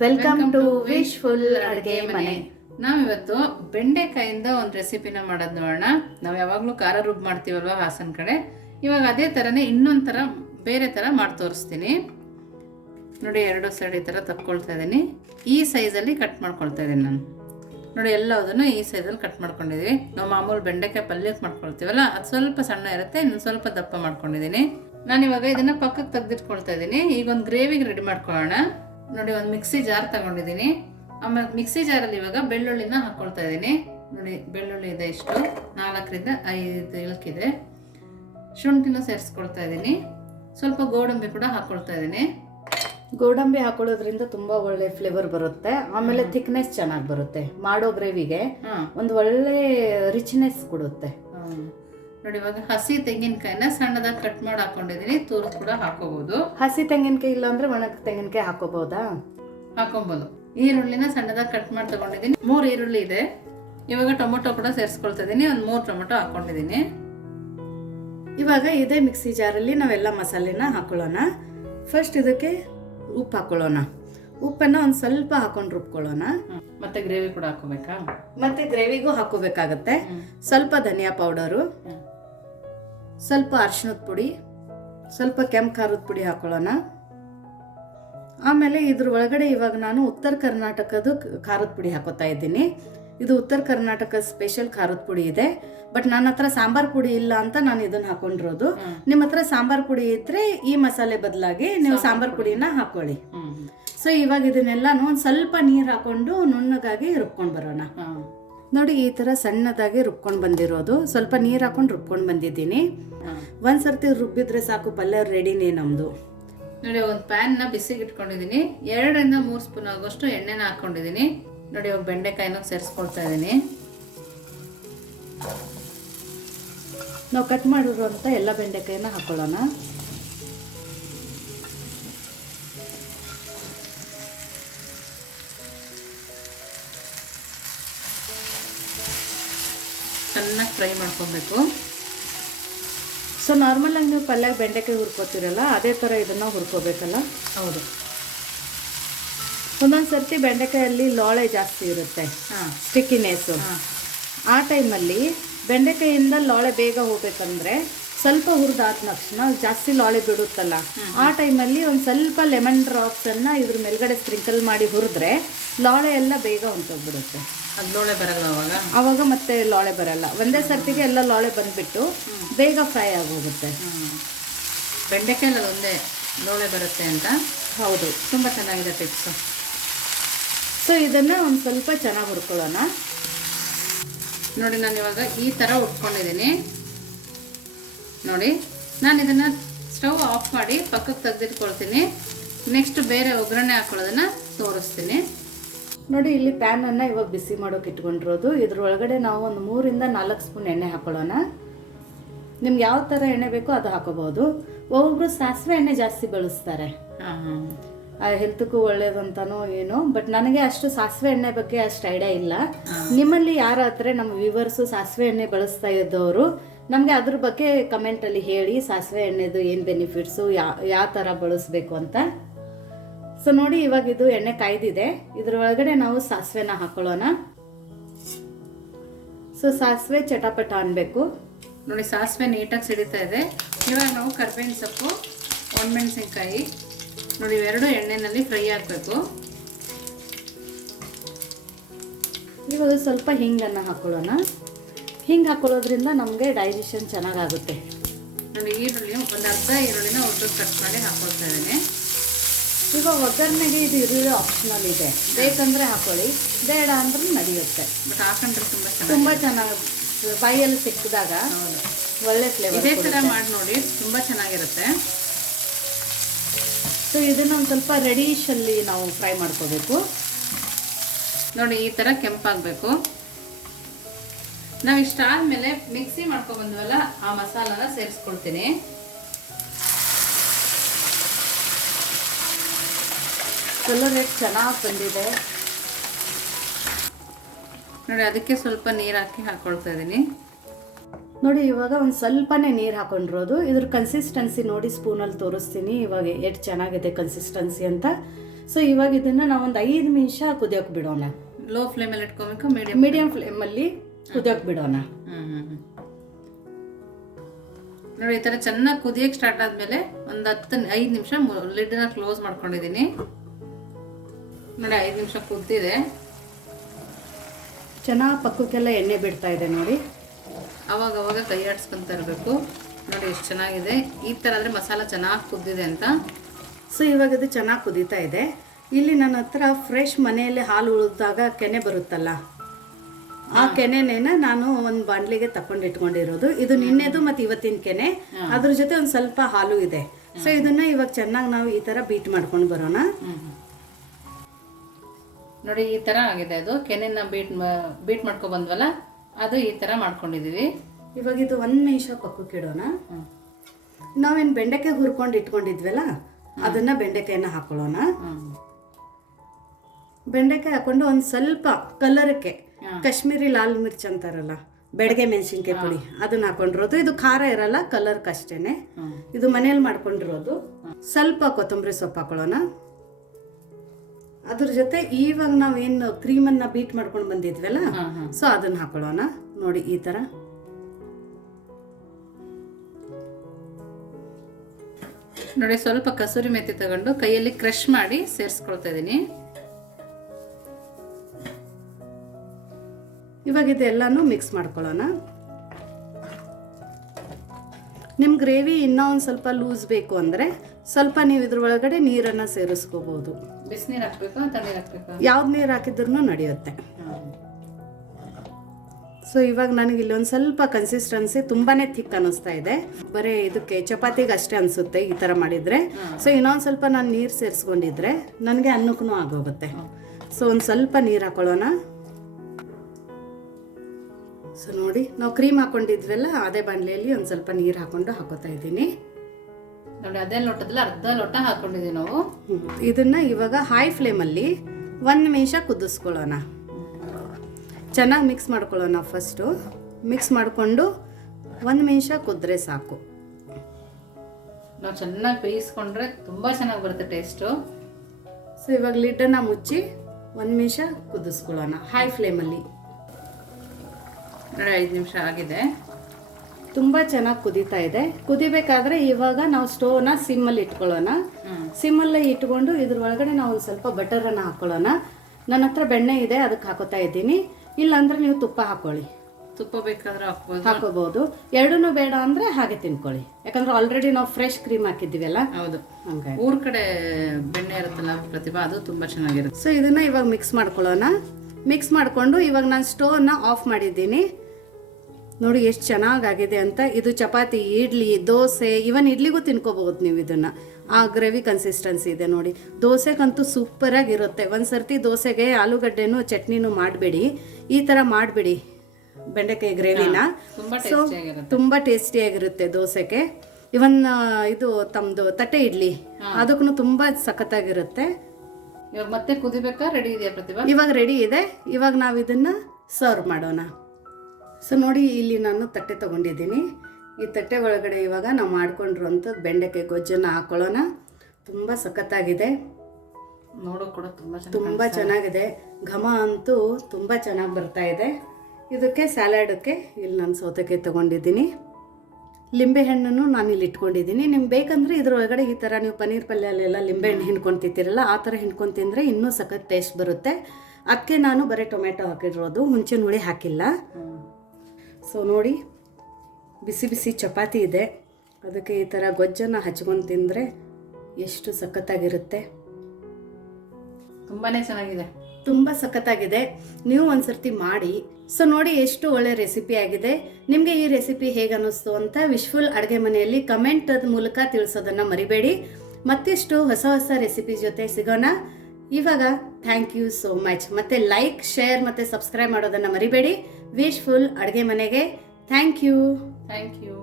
Welcome to wishful ಅಡುಗೆ ಮನೆ. ನಾವಿವತ್ತು ಬೆಂಡೆಕಾಯಿಂದ ಒಂದು ರೆಸಿಪಿನ ಮಾಡೋದು ನೋಡೋಣ. ನಾವು ಯಾವಾಗಲೂ ಖಾರ ರುಬ್ ಮಾಡ್ತೀವಲ್ವ ಹಾಸನ ಕಡೆ? ಇವಾಗ ಅದೇ ಥರನೇ ಇನ್ನೊಂದು ಥರ ಬೇರೆ ಥರ ಮಾಡಿ ತೋರಿಸ್ತೀನಿ. ನೋಡಿ ಎರಡು ಸೈಡ್ ಈ ಥರ ತಕ್ಕೊಳ್ತಾ ಇದ್ದೀನಿ ಈ ಸೈಜಲ್ಲಿ ಕಟ್ ಮಾಡ್ಕೊಳ್ತಾ ಇದ್ದೀನಿ ನಾನು. ನೋಡಿ ಎಲ್ಲದನ್ನು ಈ ಸೈಜಲ್ಲಿ ಕಟ್ ಮಾಡ್ಕೊಂಡಿದ್ದೀವಿ ನಾವು ಮಾಮೂಲು ಬೆಂಡೆಕಾಯಿ ಪಲ್ಯಕ್ಕೆ ಮಾಡ್ಕೊಳ್ತೀವಲ್ಲ ಅದು ಸ್ವಲ್ಪ ಸಣ್ಣ ಇರುತ್ತೆ ಇನ್ನು ಸ್ವಲ್ಪ ದಪ್ಪ ಮಾಡ್ಕೊಂಡಿದ್ದೀನಿ ನಾನು ಇವಾಗ ಇದನ್ನು ಪಕ್ಕಕ್ಕೆ ತೆಗೆದಿಟ್ಕೊಳ್ತಾ ಇದ್ದೀನಿ ಈಗ ಒಂದು ಗ್ರೇವಿಗೆ ರೆಡಿ ಮಾಡ್ಕೊಳ್ಳೋಣ. ನೋಡಿ ಒಂದು ಮಿಕ್ಸಿ ಜಾರ್ ತಗೊಂಡಿದ್ದೀನಿ. ಆಮೇಲೆ ಮಿಕ್ಸಿ ಜಾರಲ್ಲಿ ಇವಾಗ ಬೆಳ್ಳುಳ್ಳಿನ ಹಾಕ್ಕೊಳ್ತಾ ಇದ್ದೀನಿ. ನೋಡಿ ಬೆಳ್ಳುಳ್ಳಿ ಇದೆ ಇಷ್ಟು. ನಾಲ್ಕರಿಂದ ಐದು ಇಳಕಿದೆ. ಶುಂಠಿನ ಸೇರಿಸ್ಕೊಳ್ತಾ ಇದ್ದೀನಿ. ಸ್ವಲ್ಪ ಗೋಡಂಬಿ ಕೂಡ ಹಾಕ್ಕೊಳ್ತಾ ಇದ್ದೀನಿ. ಗೋಡಂಬಿ ಹಾಕೊಳ್ಳೋದ್ರಿಂದ ತುಂಬಾ ಒಳ್ಳೆ ಫ್ಲೇವರ್ ಬರುತ್ತೆ. ಆಮೇಲೆ ಥಿಕ್ನೆಸ್ ಚೆನ್ನಾಗಿ ಬರುತ್ತೆ. ಮಾಡೋ ಗ್ರೇವಿಗೆ ಒಂದು ಒಳ್ಳೆ ರಿಚ್ನೆಸ್ ಕೊಡುತ್ತೆ. ನೋಡಿ ಇವಾಗ ಹಸಿ ತೆಂಗಿನಕಾಯಿನ ಸಣ್ಣದಾಗಿ ಕಟ್ ಮಾಡಿ ಹಾಕೊಂಡಿದ್ದೀನಿ ತೂರ್ ಕೂಡ ಹಾಕೋಬಹುದು ಹಸಿ ತೆಂಗಿನಕಾಯಿ ಇಲ್ಲ ಅಂದ್ರೆ ಒಣ ತೆಂಗಿನಕಾಯಿ ಹಾಕೋಬಹುದಾ ಹಾಕೊಬಹುದು ಈರುಳ್ಳಿನ ಸಣ್ಣದಾಗಿ ಕಟ್ ಮಾಡಿ ತಗೊಂಡಿದ್ದೀನಿ ಮೂರು ಈರುಳ್ಳಿ ಇದೆ. ಇವಾಗ ಟೊಮೊಟೊ ಕೂಡ ಸೇರಿಸ್ಕೊಳ್ತಾ ಇದೀನಿ. ಒಂದು ಮೂರು ಟೊಮೊಟೊ ಹಾಕೊಂಡಿದೀನಿ. ಇವಾಗ ಇದೇ ಮಿಕ್ಸಿ ಜಾರಲ್ಲಿ ನಾವೆಲ್ಲ ಮಸಾಲೆನ ಹಾಕೊಳ್ಳೋಣ. ಫಸ್ಟ್ ಇದಕ್ಕೆ ಉಪ್ಪು ಹಾಕೊಳ್ಳೋಣ. ಉಪ್ಪನ್ನ ಒಂದು ಸ್ವಲ್ಪ ಹಾಕೊಂಡು ರುಬ್ಕೊಳ್ಳೋಣ. ಮತ್ತೆ ಗ್ರೇವಿ ಕೂಡ ಹಾಕೋಬೇಕಾ? ಮತ್ತೆ ಗ್ರೇವಿಗೂ ಹಾಕೋಬೇಕಾಗತ್ತೆ. ಸ್ವಲ್ಪ ಧನಿಯಾ ಪೌಡರು. ಸ್ವಲ್ಪ ಅರ್ಶಿನದ ಪುಡಿ. ಸ್ವಲ್ಪ ಕೆಂಪು ಖಾರದ ಪುಡಿ ಹಾಕೊಳ್ಳೋಣ. ಆಮೇಲೆ ಇದ್ರ ಒಳಗಡೆ ಇವಾಗ ನಾನು ಉತ್ತರ ಕರ್ನಾಟಕದ ಖಾರದ ಪುಡಿ ಹಾಕೋತಾ ಇದ್ದೀನಿ. ಇದು ಉತ್ತರ ಕರ್ನಾಟಕ ಸ್ಪೆಷಲ್ ಖಾರದ ಪುಡಿ ಇದೆ. ಬಟ್ ನನ್ನ ಹತ್ರ ಸಾಂಬಾರ್ ಪುಡಿ ಇಲ್ಲ ಅಂತ ನಾನು ಇದನ್ನ ಹಾಕೊಂಡಿರೋದು. ನಿಮ್ಮ ಹತ್ರ ಸಾಂಬಾರ್ ಪುಡಿ ಇದ್ರೆ ಈ ಮಸಾಲೆ ಬದಲಾಗಿ ನೀವು ಸಾಂಬಾರ್ ಪುಡಿನ ಹಾಕೊಳ್ಳಿ. ಸೊ ಇವಾಗ ಇದನ್ನೆಲ್ಲನೂ ಒಂದು ಸ್ವಲ್ಪ ನೀರು ಹಾಕೊಂಡು ನುಣ್ಣಗಾಗಿ ರುಬ್ಕೊಂಡು ಬರೋಣ. ನೋಡಿ ಈ ಥರ ಸಣ್ಣದಾಗಿ ರುಬ್ಕೊಂಡು ಬಂದಿರೋದು. ಸ್ವಲ್ಪ ನೀರು ಹಾಕೊಂಡು ರುಬ್ಕೊಂಡು ಬಂದಿದ್ದೀನಿ. ಒಂದು ಸರ್ತಿ ರುಬ್ಬಿದ್ರೆ ಸಾಕು ಪಲ್ಯ ರೆಡಿನೇ ನಮ್ಮದು ನೋಡಿ ಒಂದು ಪ್ಯಾನ್ನ ಬಿಸಿಗೆ ಇಟ್ಕೊಂಡಿದ್ದೀನಿ ಎರಡರಿಂದ ಮೂರು ಸ್ಪೂನ್ ಆಗೋಷ್ಟು ಎಣ್ಣೆನ ಹಾಕೊಂಡಿದ್ದೀನಿ ನೋಡಿ ಇವಾಗ ಬೆಂಡೆಕಾಯಿನ ಸೇರಿಸ್ಕೊಳ್ತಾ ಇದ್ದೀನಿ ನಾವು ಕಟ್ ಮಾಡಿರುವಂಥ ಎಲ್ಲ ಬೆಂಡೆಕಾಯಿನ ಹಾಕೊಳ್ಳೋಣ. ಫ್ರೈ ಮಾಡ್ಕೊಬೇಕು. ಸೊ ನಾರ್ಮಲ್ ಆಗಿ ನೀವು ಪಲ್ಯ ಬೆಂಡೆಕಾಯಿ ಹುರ್ಕೋತಿರಲ್ಲ ಅದೇ ಥರ ಇದನ್ನು ಹುರ್ಕೋಬೇಕಲ್ಲ? ಹೌದು. ಒಂದೊಂದು ಸರ್ತಿ ಬೆಂಡೆಕಾಯಲ್ಲಿ ಲೋಳೆ ಜಾಸ್ತಿ ಇರುತ್ತೆ ಹಾಂ. ಆ ಟೈಮಲ್ಲಿ ಬೆಂಡೆಕಾಯಿಂದ ಲೋಳೆ ಬೇಗ ಹೋಗ್ಬೇಕಂದ್ರೆ ಸ್ವಲ್ಪ ಹುರಿದಾದ ತಕ್ಷಣ ಜಾಸ್ತಿ ಲೋಳೆ ಬಿಡುತ್ತಲ್ಲ ಆ ಟೈಮಲ್ಲಿ ಒಂದು ಸ್ವಲ್ಪ ಲೆಮನ್ ಡ್ರಾಪ್ಸನ್ನು ಇದ್ರ ಮೇಲ್ಗಡೆ ಸ್ಪ್ರಿಂಕಲ್ ಮಾಡಿ ಹುರಿದ್ರೆ ಲೋಳೆ ಎಲ್ಲ ಬೇಗ ಹೊಂಟೋಗ್ಬಿಡುತ್ತೆ. ಬರಲ್ಲ ಅವಾಗ? ಆವಾಗ ಮತ್ತೆ ಲೋಳೆ ಬರಲ್ಲ. ಒಂದೇ ಸರ್ತಿಗೆ ಎಲ್ಲ ಲೋಳೆ ಬಂದ್ಬಿಟ್ಟು ಬೇಗ ಫ್ರೈ ಆಗೋಗುತ್ತೆ. ಬೆಂಡೆಕಾಯಿ ಒಂದೇ ಲೋಳೆ ಬರುತ್ತೆ ಅಂತ? ಹೌದು. ತುಂಬ ಚೆನ್ನಾಗಿದೆ ಟಿಪ್ಸು ಸೊ ಇದನ್ನು ಒಂದು ಸ್ವಲ್ಪ ಚೆನ್ನಾಗಿ ಹುರ್ಕೊಳ್ಳೋಣ. ನೋಡಿ ನಾನು ಇವಾಗ ಈ ಥರ ಉಟ್ಕೊಂಡಿದ್ದೀನಿ ನೋಡಿ ನಾನು ಇದನ್ನು ಸ್ಟವ್ ಆಫ್ ಮಾಡಿ ಪಕ್ಕಕ್ಕೆ ತೆಗೆದಿಟ್ಕೊಳ್ತೀನಿ. ನೆಕ್ಸ್ಟ್ ಬೇರೆ ಒಗ್ಗರಣೆ ಹಾಕೊಳ್ಳೋದನ್ನ ತೋರಿಸ್ತೀನಿ. ನೋಡಿ, ಇಲ್ಲಿ ಪ್ಯಾನನ್ನು ಇವಾಗ ಬಿಸಿ ಮಾಡೋಕೆ ಇಟ್ಕೊಂಡಿರೋದು. ಇದ್ರೊಳಗಡೆ ನಾವು ಒಂದು ಮೂರಿಂದ ನಾಲ್ಕು ಸ್ಪೂನ್ ಎಣ್ಣೆ ಹಾಕೊಳ್ಳೋಣ. ನಿಮ್ಗೆ ಯಾವ ಥರ ಎಣ್ಣೆ ಬೇಕೋ ಅದು ಹಾಕೋಬಹುದು. ಒಬ್ಬೊಬ್ರು ಸಾಸಿವೆ ಎಣ್ಣೆ ಜಾಸ್ತಿ ಬಳಸ್ತಾರೆ. ಹೆಲ್ತ್ಗೂ ಒಳ್ಳೇದಂತನೋ ಏನೋ ಬಟ್ ನನಗೆ ಅಷ್ಟು ಸಾಸಿವೆ ಎಣ್ಣೆ ಬಗ್ಗೆ ಅಷ್ಟು ಐಡಿಯಾ ಇಲ್ಲ. ನಿಮ್ಮಲ್ಲಿ ಯಾರಾದರೆ ನಮ್ಮ ವಿವರ್ಸು ಸಾಸಿವೆ ಎಣ್ಣೆ ಬಳಸ್ತಾ ಇದ್ದವರು, ನಮಗೆ ಅದ್ರ ಬಗ್ಗೆ ಕಮೆಂಟಲ್ಲಿ ಹೇಳಿ, ಸಾಸಿವೆ ಎಣ್ಣೆದು ಏನು ಬೆನಿಫಿಟ್ಸು ಯಾ, ಯಾವ ಥರ ಬಳಸಬೇಕು ಅಂತ. ಸೊ ನೋಡಿ ಇವಾಗ ಇದು ಎಣ್ಣೆ ಕಾಯ್ದಿದೆ. ಇದ್ರ ಒಳಗಡೆ ನಾವು ಸಾಸಿವೆನ ಹಾಕೊಳ್ಳೋಣ. ಸೊ ಸಾಸಿವೆ ಚಟಪಟ ಅನ್ಬೇಕು. ನೋಡಿ ಸಾಸಿವೆ ನೀಟಾಗಿ ಸಿಡಿತಾ ಇದೆ. ಇವಾಗ ನಾವು ಕರ್ಬೇವಿನ ಸೊಪ್ಪು ಒಣಮೆಣಸಿನ್ಕಾಯಿ ನೋಡಿ ಇವೆರಡು ಎಣ್ಣೆನಲ್ಲಿ ಫ್ರೈ ಆಗಬೇಕು. ಇವಾಗ ಸ್ವಲ್ಪ ಹಿಂಗನ್ನು ಹಾಕೊಳ್ಳೋಣ. ಹಿಂಗೆ ಹಾಕೊಳ್ಳೋದ್ರಿಂದ ನಮಗೆ ಡೈಜೆಷನ್ ಚೆನ್ನಾಗಾಗುತ್ತೆ. ನಾನು ಈರುಳ್ಳಿ ಒಂದು ಅರ್ಧ ಈರುಳ್ಳಿನ ಒಟ್ಟು ಕಟ್ ಮಾಡಿ ಹಾಕೊಳ್ತಾ ಇದ್ದೀನಿ. ಈಗ ಒಗ್ಗರಣೆಗೆ ಇದು ಇರೋ ಆಪ್ಷನಲ್ ಇದೆ. ಬೇಕಂದ್ರೆ ಹಾಕೊಳ್ಳಿ ಬೇಡ ಅಂದ್ರೆ ನಡೆಯುತ್ತೆ. ಹಾಕೊಂಡ್ರೆ ತುಂಬ ಚೆನ್ನಾಗಿ ತುಂಬ ಚೆನ್ನಾಗಿ ಬಾಯಲ್ಲಿ ಸಿಕ್ಕಿದಾಗ ಒಳ್ಳೆ ಫ್ಲೇವರ್ ಇದೇ ಥರ ಮಾಡಿ ನೋಡಿ ತುಂಬ ಚೆನ್ನಾಗಿರುತ್ತೆ. ಸೊ ಇದನ್ನ ಒಂದು ಸ್ವಲ್ಪ ರೆಡಿಶಲ್ಲಿ ನಾವು ಫ್ರೈ ಮಾಡ್ಕೋಬೇಕು. ನೋಡಿ ಈ ಥರ ಕೆಂಪಾಗಬೇಕು. ನಾವು ಇಷ್ಟಾದ್ಮೇಲೆ ಮಿಕ್ಸಿ ಮಾಡ್ಕೊ ಬಂದ್ವಲ್ಲ ಆ ಮಸಾಲನ ಸೇರಿಸ್ಕೊಳ್ತೀನಿ. ಕಲರ್ ರೇಟ್ ಚೆನ್ನಾಗಿ ಬಂದಿದೆ. ನೋಡಿ ಅದಕ್ಕೆ ಸ್ವಲ್ಪ ನೀರು ಹಾಕಿ ಹಾಕೊಳ್ತಾ ಇದ್ದೀನಿ ನೋಡಿ ಇವಾಗ ಒಂದು ಸ್ವಲ್ಪನೇ ನೀರು ಹಾಕೊಂಡಿರೋದು. ಇದ್ರ ಕನ್ಸಿಸ್ಟೆನ್ಸಿ ನೋಡಿ ಸ್ಪೂನಲ್ಲಿ ತೋರಿಸ್ತೀನಿ. ಇವಾಗ ಎಷ್ಟು ಚೆನ್ನಾಗಿದೆ ಕನ್ಸಿಸ್ಟೆನ್ಸಿ ಅಂತ. ಸೊ ಇವಾಗ ಇದನ್ನು ನಾವು ಒಂದು ಐದು ನಿಮಿಷ ಕುದಿಯೋಕೆ ಬಿಡೋಣ. ಲೋ ಫ್ಲೇಮಲ್ಲಿ ಇಟ್ಕೊಬೇಕು ಮೀಡಿಯಂ ಮೀಡಿಯಂ ಫ್ಲೇಮಲ್ಲಿ ಕುದಿಯೋಕೆ ಬಿಡೋಣ. ನೋಡಿ ಈ ಥರ ಚೆನ್ನಾಗಿ ಕುದಿಯೋಕ್ಕೆ ಸ್ಟಾರ್ಟ್ ಆದಮೇಲೆ ಒಂದು ಹತ್ತು ಐದು ನಿಮಿಷ ಲಿಡ್ನ ಕ್ಲೋಸ್ ಮಾಡ್ಕೊಂಡಿದ್ದೀನಿ ನೋಡಿ ಐದು ನಿಮಿಷ ಕುದ್ದಿದೆ. ಚೆನ್ನಾಗಿ ಪಕ್ಕಕ್ಕೆಲ್ಲ ಎಣ್ಣೆ ಬಿಡ್ತಾ ಇದೆ ನೋಡಿ. ಅವಾಗ ಅವಾಗ ಕೈ ಆಡಿಸ್ಕೊಂತ ಇರಬೇಕು. ನೋಡಿ ಎಷ್ಟು ಚೆನ್ನಾಗಿದೆ. ಈ ಥರ ಆದರೆ ಮಸಾಲ ಚೆನ್ನಾಗಿ ಕುದ್ದಿದೆ ಅಂತ. ಸೊ ಇವಾಗ ಇದು ಚೆನ್ನಾಗಿ ಕುದೀತಾ ಇದೆ. ಇಲ್ಲಿ ನನ್ನ ಹತ್ರ ಫ್ರೆಶ್ ಮನೆಯಲ್ಲಿ ಹಾಲು ಉಳಿದಾಗ ಕೆನೆ ಬರುತ್ತಲ್ಲ. ಆ ಕೆನೆನೇನ ನಾನು ಒಂದು ಬಾಂಡ್ಲಿಗೆ ತಕೊಂಡು ಇಟ್ಕೊಂಡಿರೋದು. ಇದು ನಿನ್ನೆದು ಮತ್ತು ಇವತ್ತಿನ ಕೆನೆ. ಅದ್ರ ಜೊತೆ ಒಂದು ಸ್ವಲ್ಪ ಹಾಲು ಇದೆ. ಸೊ ಇದನ್ನ ಇವಾಗ ಚೆನ್ನಾಗಿ ನಾವು ಈ ಥರ ಬೀಟ್ ಮಾಡ್ಕೊಂಡು ಬರೋಣ. ನೋಡಿ ಈ ಥರ ಆಗಿದೆ ಅದು. ಕೆನೆನ ಬೀಟ್ ಬೀಟ್ ಮಾಡ್ಕೊ ಬಂದ್ವಲ್ಲ? ಅದು ಈ ಥರ ಮಾಡ್ಕೊಂಡಿದ್ದೀವಿ ಇವಾಗ ಇದು ಒಂದು ನಿಮಿಷ ಪಕ್ಕಕ್ಕೆ ಇಡೋಣ. ನಾವೇನು ಬೆಂಡೆಕಾಯಿ ಹುರ್ಕೊಂಡು ಇಟ್ಕೊಂಡಿದ್ವಲ್ಲ ಅದನ್ನ ಬೆಂಡೆಕಾಯನ್ನ ಹಾಕೊಳ್ಳೋಣ. ಬೆಂಡೆಕಾಯಿ ಹಾಕೊಂಡು ಒಂದು ಸ್ವಲ್ಪ ಕಲರ್ಕ್ಕೆ ಕಾಶ್ಮೀರಿ ಲಾಲ್ ಮಿರ್ಚ್ ಅಂತಾರಲ್ಲ ಬೆಡಗೆ ಮೆಣಸಿನ್ಕಾಯಿ ಪುಡಿ ಅದನ್ನ ಹಾಕೊಂಡಿರೋದು. ಇದು ಖಾರ ಇರಲ್ಲ ಕಲರ್ ಕಷ್ಟೇನೆ ಇದು ಮನೇಲಿ ಮಾಡ್ಕೊಂಡಿರೋದು. ಸ್ವಲ್ಪ ಕೊತ್ತಂಬರಿ ಸೊಪ್ಪು ಹಾಕೊಳ್ಳೋಣ. ಅದ್ರ ಜೊತೆ ಇವಾಗ ನಾವೇನು ಕ್ರೀಮನ್ನ ಬೀಟ್ ಮಾಡ್ಕೊಂಡು ಬಂದಿದ್ವಲ್ಲ ಸೊ ಅದನ್ನ ಹಾಕೊಳ್ಳೋಣ. ನೋಡಿ ಈ ತರ. ನೋಡಿ ಸ್ವಲ್ಪ ಕಸೂರಿ ಮೆತ್ತಿ ತಗೊಂಡು ಕೈಯಲ್ಲಿ ಕ್ರಶ್ ಮಾಡಿ ಸೇರಿಸ್ಕೊಳ್ತಾ ಇದ್ದೀನಿ ಇವಾಗ ಇದೆಲ್ಲಾನು ಮಿಕ್ಸ್ ಮಾಡ್ಕೊಳ್ಳೋಣ. ನಿಮ್ಮ ಗ್ರೇವಿ ಇನ್ನೂ ಒಂದು ಸ್ವಲ್ಪ ಲೂಸ್ ಬೇಕು ಅಂದರೆ ಸ್ವಲ್ಪ ನೀವು ಇದ್ರ ಒಳಗಡೆ ನೀರನ್ನು ಸೇರಿಸ್ಕೋಬೋದು. ಬಿಸಿನೀರು ಹಾಕಬೇಕು ತಣ್ಣೀರು ಹಾಕ್ಬೇಕಾ? ಯಾವ್ದು ನೀರು ಹಾಕಿದ್ರೂ ನಡೆಯುತ್ತೆ. ಸೊ ಇವಾಗ ನನಗೆ ಇಲ್ಲೊಂದು ಸ್ವಲ್ಪ ಕನ್ಸಿಸ್ಟೆನ್ಸಿ ತುಂಬಾ ಥಿಕ್ ಅನ್ನಿಸ್ತಾ ಇದೆ. ಬರೀ ಇದಕ್ಕೆ ಚಪಾತಿಗೆ ಅಷ್ಟೇ ಅನಿಸುತ್ತೆ ಈ ಥರ ಮಾಡಿದರೆ. ಸೊ ಇನ್ನೊಂದು ಸ್ವಲ್ಪ ನಾನು ನೀರು ಸೇರಿಸ್ಕೊಂಡಿದ್ರೆ ನನಗೆ ಅನ್ನಕ್ಕೂ ಆಗೋಗುತ್ತೆ. ಸೊ ಒಂದು ಸ್ವಲ್ಪ ನೀರು ಹಾಕೊಳ್ಳೋಣ. ಸೊ ನೋಡಿ ನಾವು ಕ್ರೀಮ್ ಹಾಕೊಂಡಿದ್ವಲ್ಲ ಅದೇ ಬಾಣಲೆಯಲ್ಲಿ ಒಂದು ಸ್ವಲ್ಪ ನೀರು ಹಾಕೊಂಡು ಹಾಕೋತಾ ಇದ್ದೀನಿ. ನೋಡಿ ಅದೇ ಲೋಟದಲ್ಲಿ ಅರ್ಧ ಲೋಟ ಹಾಕೊಂಡಿದ್ದೀವಿ ನಾವು. ಇದನ್ನು ಇವಾಗ ಹೈ ಫ್ಲೇಮಲ್ಲಿ ಒಂದು ನಿಮಿಷ ಕುದಿಸ್ಕೊಳ್ಳೋಣ. ಚೆನ್ನಾಗಿ ಮಿಕ್ಸ್ ಮಾಡ್ಕೊಳ್ಳೋಣ ಫಸ್ಟು ಮಿಕ್ಸ್ ಮಾಡಿಕೊಂಡು ಒಂದು ನಿಮಿಷ ಕುದ್ರೆ ಸಾಕು. ನಾವು ಚೆನ್ನಾಗಿ ಬೇಯಿಸ್ಕೊಂಡ್ರೆ ತುಂಬ ಚೆನ್ನಾಗಿ ಬರುತ್ತೆ ಟೇಸ್ಟು ಸೊ ಇವಾಗ ಲಿಡ್ಡನ್ನು ಮುಚ್ಚಿ ಒಂದು ನಿಮಿಷ ಕುದಿಸ್ಕೊಳ್ಳೋಣ ಹೈ ಫ್ಲೇಮಲ್ಲಿ ನೋಡಿ ಐದು ನಿಮಿಷ ಆಗಿದೆ. ತುಂಬ ಚೆನ್ನಾಗಿ ಕುದೀತಾ ಇದೆ. ಕುದಿಬೇಕಾದ್ರೆ ಇವಾಗ ನಾವು ಸ್ಟೋವ್ನ ಸಿಮ್ಮಲ್ಲಿ ಇಟ್ಕೊಳ್ಳೋಣ. ಸಿಮ್ಮಲ್ಲೇ ಇಟ್ಕೊಂಡು ಇದ್ರ ಒಳಗಡೆ ನಾವು ಒಂದು ಸ್ವಲ್ಪ ಬಟರನ್ನು ಹಾಕ್ಕೊಳ್ಳೋಣ ನನ್ನ ಹತ್ರ ಬೆಣ್ಣೆ ಇದೆ ಅದಕ್ಕೆ ಹಾಕೋತಾ ಇದ್ದೀನಿ. ಇಲ್ಲಾಂದ್ರೆ ನೀವು ತುಪ್ಪ ಹಾಕೊಳ್ಳಿ. ತುಪ್ಪ ಬೇಕಾದ್ರೆ ಹಾಕ್ಬೋದು. ಹಾಕೋಬಹುದು. ಎರಡೂ ಬೇಡ ಅಂದ್ರೆ ಹಾಗೆ ತಿನ್ಕೊಳ್ಳಿ. ಯಾಕಂದ್ರೆ ಆಲ್ರೆಡಿ ನಾವು ಫ್ರೆಶ್ ಕ್ರೀಮ್ ಹಾಕಿದ್ದೀವಲ್ಲ? ಹೌದು. ಊರ್ ಕಡೆ ಬೆಣ್ಣೆ ಇರುತ್ತಲ್ಲ ಪ್ರತಿಭಾ ಅದು ತುಂಬಾ ಚೆನ್ನಾಗಿರುತ್ತೆ. ಸೊ ಇದನ್ನ ಇವಾಗ ಮಿಕ್ಸ್ ಮಾಡ್ಕೊಳ್ಳೋಣ. ಮಿಕ್ಸ್ ಮಾಡಿಕೊಂಡು ಇವಾಗ ನಾನು ಸ್ಟೋವ್ನ ಆಫ್ ಮಾಡಿದ್ದೀನಿ. ನೋಡಿ ಎಷ್ಟು ಚೆನ್ನಾಗಾಗಿದೆ ಅಂತ. ಇದು ಚಪಾತಿ ಇಡ್ಲಿ ದೋಸೆ ಇವನ್ ಇಡ್ಲಿಗೂ ತಿನ್ಕೋಬಹುದು ನೀವು ಇದನ್ನ. ಆ ಗ್ರೇವಿ ಕನ್ಸಿಸ್ಟೆನ್ಸಿ ಇದೆ ನೋಡಿ. ದೋಸೆಗಂತೂ ಸೂಪರಾಗಿರುತ್ತೆ ಒಂದು ಸರ್ತಿ ದೋಸೆಗೆ ಆಲೂಗಡ್ಡೆನೂ ಚಟ್ನಿನೂ ಮಾಡಬೇಡಿ. ಈ ಥರ ಮಾಡಿಬಿಡಿ ಬೆಂಡೆಕಾಯಿ ಗ್ರೇವಿನ. ತುಂಬ ಸೊ ತುಂಬ ಟೇಸ್ಟಿಯಾಗಿರುತ್ತೆ ದೋಸೆಗೆ. ಇವನ್ ಇದು ತಮ್ಮದು ತಟ್ಟೆ ಇಡ್ಲಿ. ಅದಕ್ಕೂ ತುಂಬ ಸಖತ್ತಾಗಿರುತ್ತೆ. ಇವಾಗ ಮತ್ತೆ ಕುದಿಬೇಕಾ? ರೆಡಿ ಇದೆಯಾ ಪ್ರತಿಭಾ? ಇವಾಗ ರೆಡಿ ಇದೆ. ಇವಾಗ ನಾವು ಇದನ್ನ ಸರ್ವ್ ಮಾಡೋಣ. ಸೊ ನೋಡಿ ಇಲ್ಲಿ ನಾನು ತಟ್ಟೆ ತಗೊಂಡಿದ್ದೀನಿ. ಈ ತಟ್ಟೆ ಒಳಗಡೆ ಇವಾಗ ನಾವು ಮಾಡ್ಕೊಂಡಿರುವಂಥದ್ದು ಬೆಂಡೆಕಾಯಿ ಗೊಜ್ಜನ್ನು ಹಾಕೊಳ್ಳೋಣ. ತುಂಬ ಸಖತ್ತಾಗಿದೆ. ನೋಡೋ ಕೂಡ ತುಂಬ ತುಂಬ ಚೆನ್ನಾಗಿದೆ. ಘಮ ಅಂತೂ ತುಂಬ ಚೆನ್ನಾಗಿ ಬರ್ತಾ ಇದೆ. ಇದಕ್ಕೆ ಸ್ಯಾಲಾಡಕ್ಕೆ ಇಲ್ಲಿ ನಾನು ಸೌತೆಕಾಯಿ ತೊಗೊಂಡಿದ್ದೀನಿ. ಲಿಂಬೆಹಣ್ಣನ್ನು ನಾನು ಇಲ್ಲಿ ಇಟ್ಕೊಂಡಿದ್ದೀನಿ. ನಿಮ್ಗೆ ಬೇಕಂದ್ರೆ ಇದ್ರೊಳಗಡೆ ಈ ಥರ ನೀವು ಪನ್ನೀರ್ ಪಲ್ಯಲ್ಲೆಲ್ಲ ಲಿಂಬೆ ಹಣ್ಣು ಹಿಂಡ್ಕೊಂಡು ತಿಂತೀರಲ್ಲ ಆ ಥರ ಹಿಂಡ್ಕೊಂಡು ತಿಂದರೆ ಇನ್ನೂ ಸಖತ್ ಟೇಸ್ಟ್ ಬರುತ್ತೆ. ಅದಕ್ಕೆ ನಾನು ಬರೀ ಟೊಮೆಟೊ ಹಾಕಿರೋದು. ಹುಂಚಿನ ಹುಳಿ ಹಾಕಿಲ್ಲ. ಸೊ ನೋಡಿ ಬಿಸಿ ಬಿಸಿ ಚಪಾತಿ ಇದೆ. ಅದಕ್ಕೆ ಈ ಥರ ಗೊಜ್ಜನ್ನು ಹಚ್ಕೊಂಡು ತಿಂದರೆ ಎಷ್ಟು ಸಖತ್ತಾಗಿರುತ್ತೆ. ತುಂಬಾ ಚೆನ್ನಾಗಿದೆ. ತುಂಬ ಸಖತ್ತಾಗಿದೆ. ನೀವು ಒಂದ್ಸರ್ತಿ ಮಾಡಿ. ಸೊ ನೋಡಿ ಎಷ್ಟು ಒಳ್ಳೆ ರೆಸಿಪಿ ಆಗಿದೆ. ನಿಮಗೆ ಈ ರೆಸಿಪಿ ಹೇಗೆ ಅನ್ನಿಸ್ತು ಅಂತ ವಿಶ್ಫುಲ್ ಅಡುಗೆ ಮನೆಯಲ್ಲಿ ಕಮೆಂಟ್ ಮೂಲಕ ತಿಳಿಸೋದನ್ನು ಮರಿಬೇಡಿ. ಮತ್ತಿಷ್ಟು ಹೊಸ ಹೊಸ ರೆಸಿಪಿ ಜೊತೆ ಸಿಗೋಣ. ಇವಾಗ ಥ್ಯಾಂಕ್ ಯು ಸೋ ಮಚ್ ಮತ್ತೆ ಲೈಕ್ ಶೇರ್ ಮತ್ತೆ ಸಬ್ಸ್ಕ್ರೈಬ್ ಮಾಡೋದನ್ನು ಮರಿಬೇಡಿ. ವಿಶ್ಫುಲ್ ಅಡುಗೆ ಮನೆಗೆ. Thank you thank you